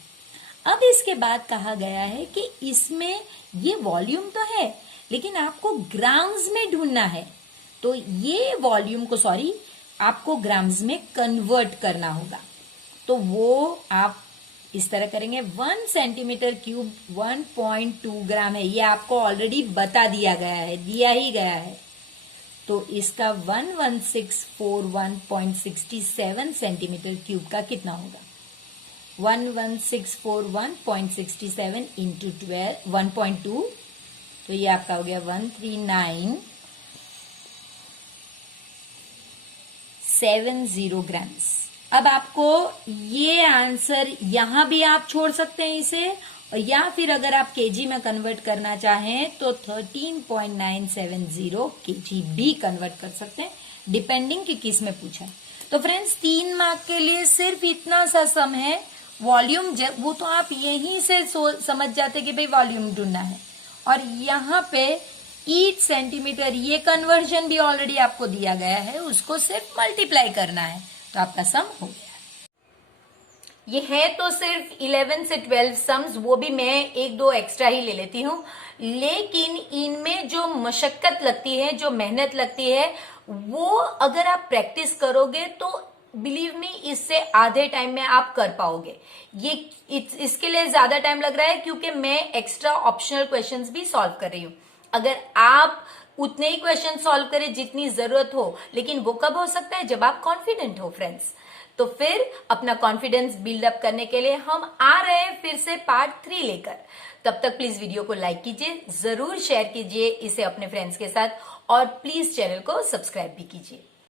अब इसके बाद कहा गया है कि इसमें ये वॉल्यूम तो है लेकिन आपको ग्राम्स में ढूंढना है, तो ये वॉल्यूम को आपको ग्राम्स में कन्वर्ट करना होगा. तो वो आप इस तरह करेंगे. 1 सेंटीमीटर क्यूब 1.2 ग्राम है, ये आपको ऑलरेडी बता दिया ही गया है. तो इसका 11641.67 सेंटीमीटर क्यूब का कितना होगा? 11641.67 इंटू 1.2, तो ये आपका हो गया 13970 ग्राम्स. अब आपको ये आंसर यहां भी आप छोड़ सकते हैं इसे, या फिर अगर आप केजी में कन्वर्ट करना चाहें तो 13.970 केजी भी कन्वर्ट कर सकते हैं, डिपेंडिंग कि किस में पूछा है. तो फ्रेंड्स, 3 मार्क के लिए सिर्फ इतना सा सम है. वॉल्यूम वो तो आप यहीं से समझ जाते कि भाई वॉल्यूम ढूंढना है, और यहाँ पे ईच सेंटीमीटर ये कन्वर्जन भी ऑलरेडी आपको दिया गया है, उसको सिर्फ मल्टीप्लाई करना है, तो आपका सम हो गया. ये है तो सिर्फ 11 से 12 सम्स, वो भी मैं 1-2 एक्स्ट्रा ही ले लेती हूँ, लेकिन इनमें जो मशक्कत लगती है, जो मेहनत लगती है, वो अगर आप प्रैक्टिस करोगे तो बिलीव मी इससे आधे टाइम में आप कर पाओगे. ये इसके लिए ज्यादा टाइम लग रहा है क्योंकि मैं एक्स्ट्रा ऑप्शनल क्वेश्चंस भी सॉल्व कर रही हूँ. अगर आप उतने ही क्वेश्चन सॉल्व करें जितनी जरूरत हो, लेकिन वो कब हो सकता है? जब आप कॉन्फिडेंट हो फ्रेंड्स. तो फिर अपना कॉन्फिडेंस बिल्डअप करने के लिए हम आ रहे हैं फिर से पार्ट 3 लेकर. तब तक प्लीज वीडियो को लाइक कीजिए, जरूर शेयर कीजिए इसे अपने फ्रेंड्स के साथ, और प्लीज चैनल को सब्सक्राइब भी कीजिए.